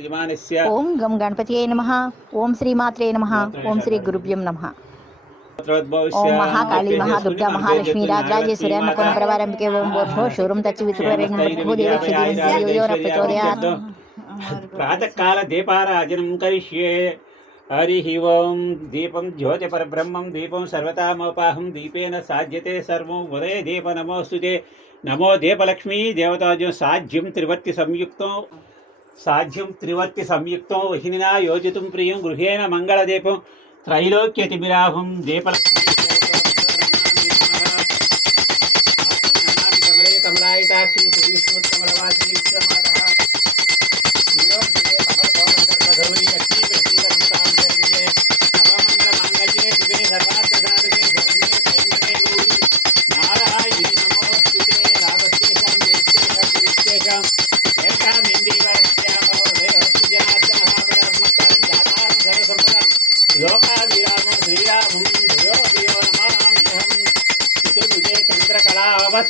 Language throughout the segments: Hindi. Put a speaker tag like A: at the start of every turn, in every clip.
A: यजमानस्य गणपतये नमः। नमः। श्री गुरुभ्यं नमः। ओम महाकाली महादुर्गा महालक्ष्मी ओम हाँ। प्रचोदयात्
B: दीपाराजनं करिष्ये। हरिः ओं। दीपं ज्योतिपरब्रह्मं दीपं सर्वतामोपाहं। दीपेन साध्यते सर्वं। वदे दीप नमोऽस्तु ते। नमो दीपलक्ष्मी देवताज्यो साज्यं त्रिवर्ति సాధ్యం త్రివర్తి సంయుక్తం వహినినా యోజితం ప్రియం గృహేణ మంగళదీపం త్రైలోక్యతిమిరాహం దీపలక్ష్మీ కమలే కమలాయితాక్షి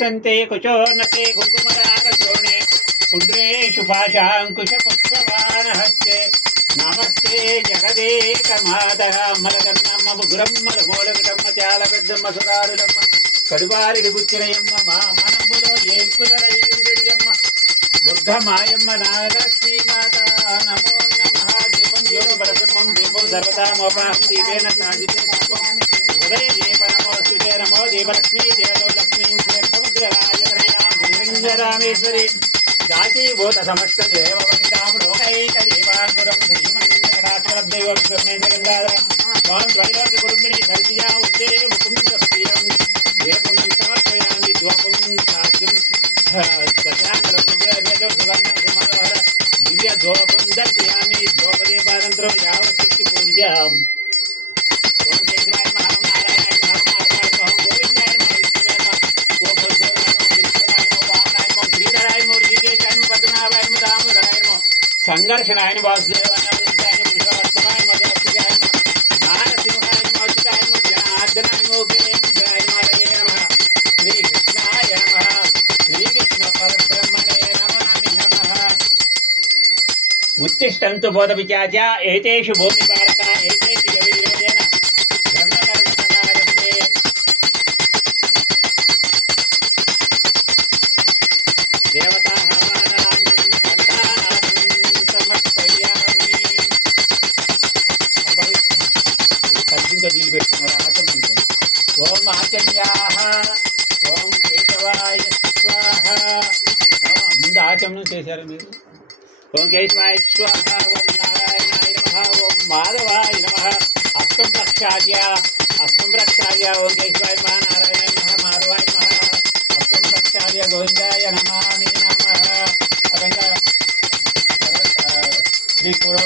B: वसन्ते కుంకుమరాగచోణే कुङ्कुमरागचोणे उड्रेषु పుష్పవానహస్తే నమస్తే జగదేక మాత మలగన్నమ్మ గురమ్మల గోలగుడమ్మ చాల పెద్దమ్మ సుదారుడమ్మ కడువారిడి గుచ్చినయమ్మ మా మనంబులో ఏల్పులయ్యుండమ్మ దుర్గమాయమ్మ నాగశ్రీ మాత నమో నమ దీపం యోగ పరబ్రహ్మం దీపం సర్వదా మోపాహం దీపేన సాధితే ఉదయ దీప నమో దీపలక్ష్మీ దేవ రామేశ్వరి. దాసీభూత సమస్తదేవ వనితాం లోకైకరీవాంకురం శ్రీమంతకటాక్షలబ్దైవ బ్రహ్మేంద్ర గంగాధరం స్వామి ద్వైరాగ్య సంఘర్షణాయ నమః వాసుదేవాయ నమః రుద్రాయ నమః పురుషోత్తమాయ నమః దక్షిణాయ నమః నారసింహాయ నమః అచ్యుతాయ నమః జనార్దనాయ నమః ఉపేంద్రాయ నమః హరయే నమః శ్రీకృష్ణాయ నమః శ్రీకృష్ణ పరబ్రహ్మణే నమామి నమః ఉత్తిష్టంతు బోధ విచార్య ఏతేషు భూమి కద్దింతో నీళ్ళు పెట్టుకున్నారు ఆచమని ఓం ఆచమ్యాహ ఓం కేశవాయ స్వాహ ఆ, ముందు ఆచమనం చేశారు మీరు ఓం కేశవాయ స్వాహ ఓం నారాయణాయ నమ ఓం మాధవాయ నమ అస్తం ప్రక్షాళ్య అస్తం ప్రక్షాళ్య ఓం కేశవాయ నమ నారాయణాయ నమ మాధవాయ నమ అస్తం ప్రక్షాళ్య గోవిందాయ నమామి నమ అదంగా శ్రీ కురో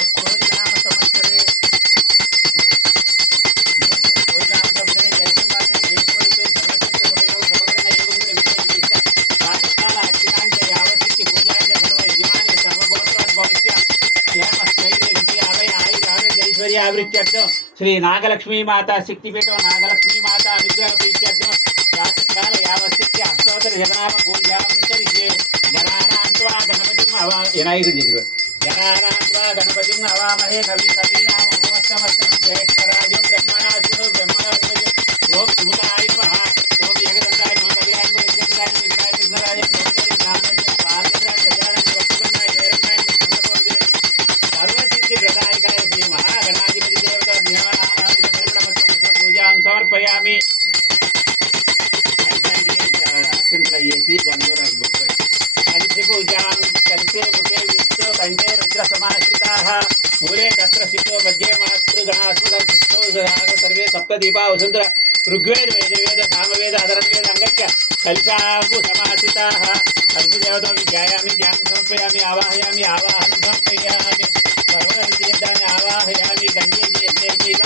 B: ఆరోగ్య శ్రీ నాగలక్ష్మీ మాత శక్తిపీఠం నాగలక్ష్మీ మాత అనుగ్రహ ప్రీత్యర్థం ప్రాతకాల యావశక్తి అష్టోత్తర జనామ పూజాం గణానాంత్వా గణపతిం అవా వినాయకుడి దగ్గర? గణానాంత్వా గణపతిం అవామహే కవి. కంఠే రుద్ర సమాశ్రితాః మూలే తత్ర శిశో మధ్యే మాతృగణాస్మకం శిశో సర్వే సప్త దీపా వసుంధర ఋగ్వేద యజుర్వేద సామవేద అధర్వవేద అంగత్య కలిశాంబు సమాశ్రితాః కలిసి దేవతో ధ్యాయామి ధ్యానం సమర్పయామి ఆవాహయామి ఆవాహనం సమర్పయామి సర్వతీర్థాన్ని ఆవాహయామి గంగే యజ్ఞే చైవ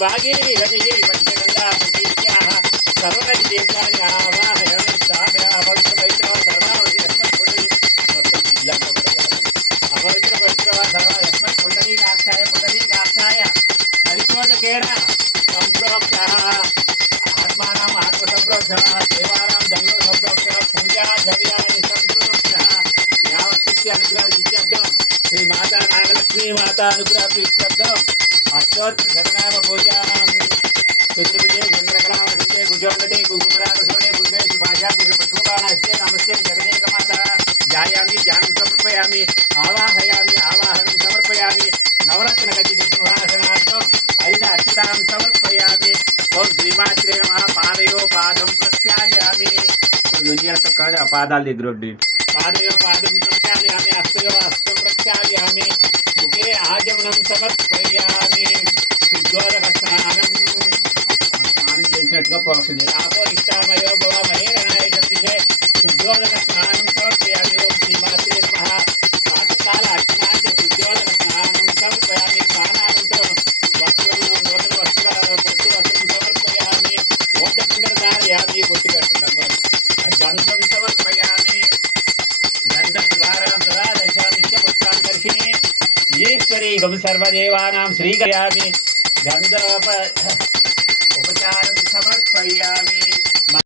B: भागीरी गतिः पञ्चगङ्गा प्रतीत्याः सर्वनदीतीर्थानि आवाहय स्थापय अपवित्रपवित्र सर्वावधि यस्मत्पुण्डरी अपवित्रपवित्र सर्व यस्मत् पुण्डरीकाक्षाय पुण्डरीकाक्षाय हरिशोदकेन सम्प्रोक्षः श्रीमाता नागलक्ष्मी माता अनुग्रह इत्यर्थम् समर्पयामि ఓం శ్రీమాత్రే నమ పాదయో పాదం ప్రక్షాళయామి కాదు ఆ పాదాల దగ్గర ఉండి పాదయో పాదం ప్రక్షాళయామి హస్తయో హస్తం ప్రక్షాళయామి ముఖే ఆజమనం సమర్పయామి శుద్ధోదక స్నానం స్నానం చేసినట్టుగా ప్రోక్షణ చేయాలి ఆపో ఇష్టామయో हरिगं सर्वदेवानां श्रीकयामि उपचारं समर्पयामि.